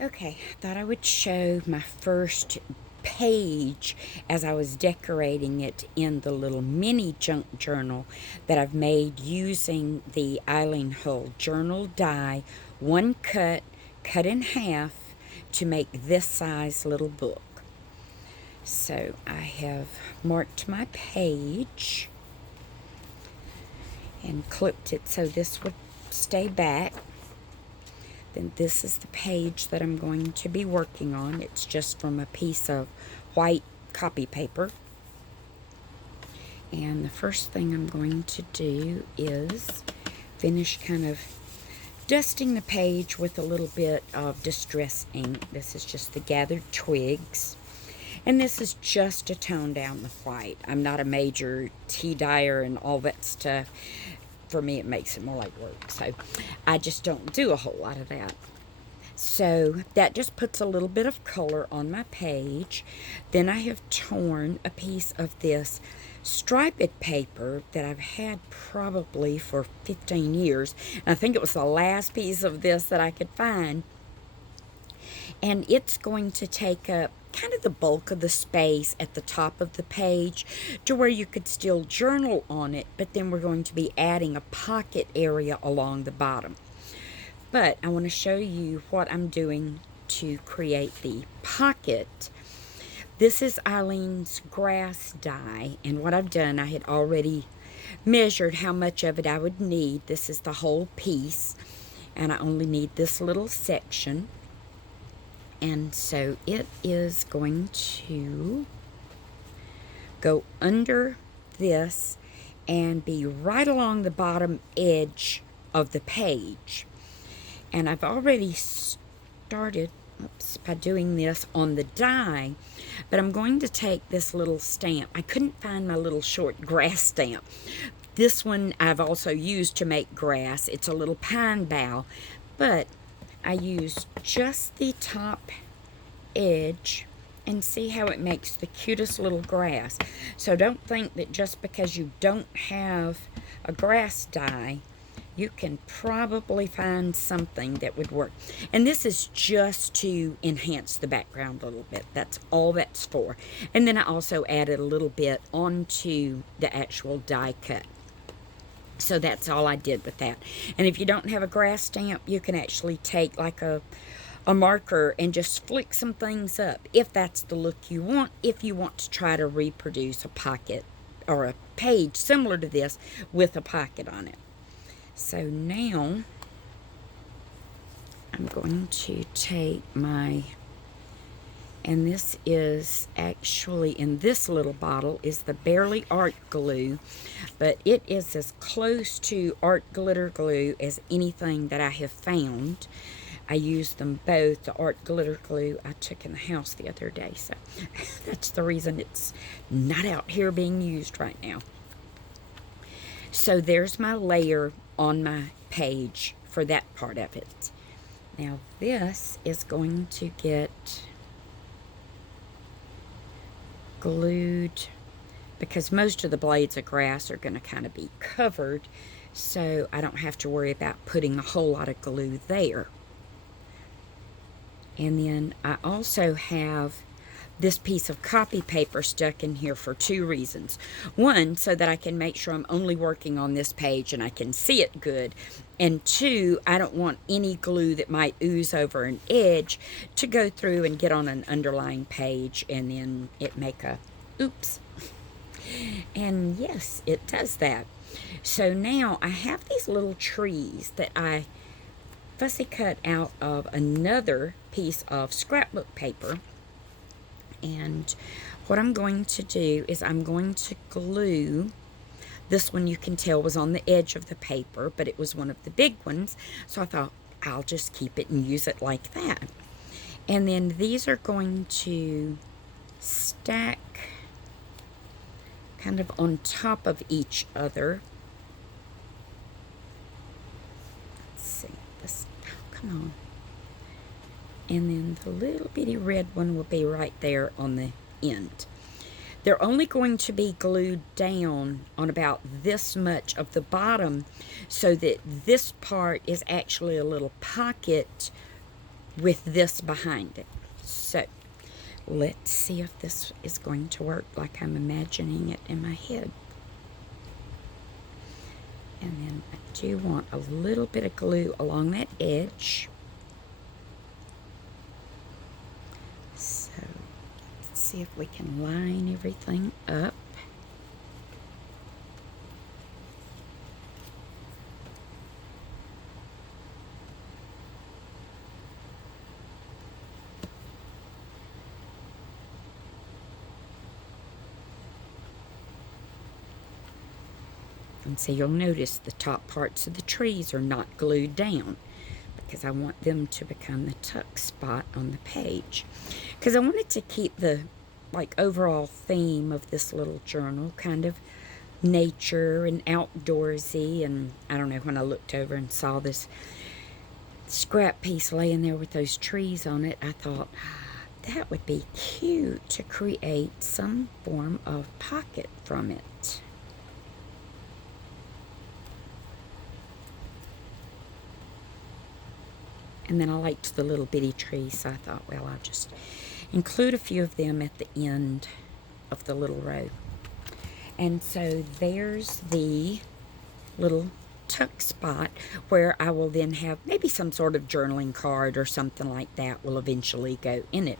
Okay, I thought I would show my first page as I was decorating it in the little mini junk journal that I've made using the Eileen Hull journal die, one cut in half to make this size little book. So I have marked my page and clipped it so this would stay back. Then this is the page that I'm going to be working on. It's just from a piece of white copy paper. And the first thing I'm going to do is finish kind of dusting the page with a little bit of distress ink. This is just the gathered twigs. And this is just to tone down the white. I'm not a major tea dyer and all that stuff. For me, it makes it more like work. So I just don't do a whole lot of that. So that just puts a little bit of color on my page. Then I have torn a piece of this striped paper that I've had probably for 15 years. And I think it was the last piece of this that I could find. And it's going to take up kind of the bulk of the space at the top of the page to where you could still journal on it, but then we're going to be adding a pocket area along the bottom. But I want to show you what I'm doing to create the pocket. This is Eileen's grass dye, and what I've done, I had already measured how much of it I would need. This is the whole piece, and I only need this little section. And so it is going to go under this and be right along the bottom edge of the page. And I've already started by doing this on the die, but I'm going to take this little stamp. I couldn't find my little short grass stamp. This one I've also used to make grass. It's a little pine bough, but I use just the top edge and see how it makes the cutest little grass. So don't think that just because you don't have a grass dye, you can probably find something that would work. And this is just to enhance the background a little bit. That's all that's for. And then I also added a little bit onto the actual die cut. So that's all I did with that. And if you don't have a grass stamp, you can actually take like a marker and just flick some things up if that's the look you want, if you want to try to reproduce a pocket or a page similar to this with a pocket on it. So now I'm going to take my, and this is actually in this little bottle is the Barely Art Glue, but it is as close to art glitter glue as anything that I have found. I used them both, the art glitter glue I took in the house the other day, so that's the reason it's not out here being used right now. So there's my layer on my page for that part of it. Now this is going to get glued because most of the blades of grass are going to kind of be covered, so I don't have to worry about putting a whole lot of glue there. And then I also have this piece of copy paper stuck in here for two reasons. One, so that I can make sure I'm only working on this page and I can see it good. And two, I don't want any glue that might ooze over an edge to go through and get on an underlying page and then it make a oops. And yes, it does that. So now I have these little trees that I fussy cut out of another piece of scrapbook paper, and what I'm going to do is I'm going to glue this one. You can tell was on the edge of the paper, but it was one of the big ones, so I thought I'll just keep it and use it like that. And then these are going to stack kind of on top of each other. Come on. And then the little bitty red one will be right there on the end. They're only going to be glued down on about this much of the bottom so that this part is actually a little pocket with this behind it. So let's see if this is going to work like I'm imagining it in my head. And then I do want a little bit of glue along that edge. So let's see if we can line everything up. And so you'll notice the top parts of the trees are not glued down because I want them to become the tuck spot on the page. Because I wanted to keep the overall theme of this little journal kind of nature and outdoorsy. And I don't know, when I looked over and saw this scrap piece laying there with those trees on it, I thought, that would be cute to create some form of pocket from it. And then I liked the little bitty trees, so I thought, well, I'll just include a few of them at the end of the little row. And so there's the little tuck spot where I will then have maybe some sort of journaling card or something like that will eventually go in it.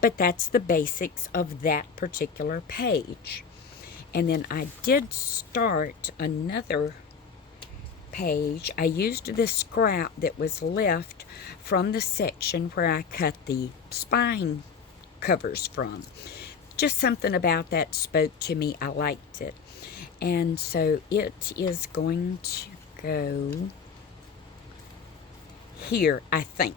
But that's the basics of that particular page. And then I did start another page. I used the scrap that was left from the section where I cut the spine covers from. Just something about that spoke to me. I liked it. And so it is going to go here, I think.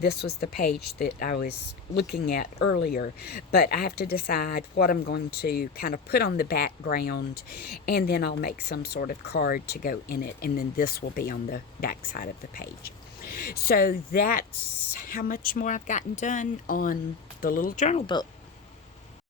This was the page that I was looking at earlier, but I have to decide what I'm going to kind of put on the background, and then I'll make some sort of card to go in it, and then this will be on the back side of the page. So that's how much more I've gotten done on the little journal book.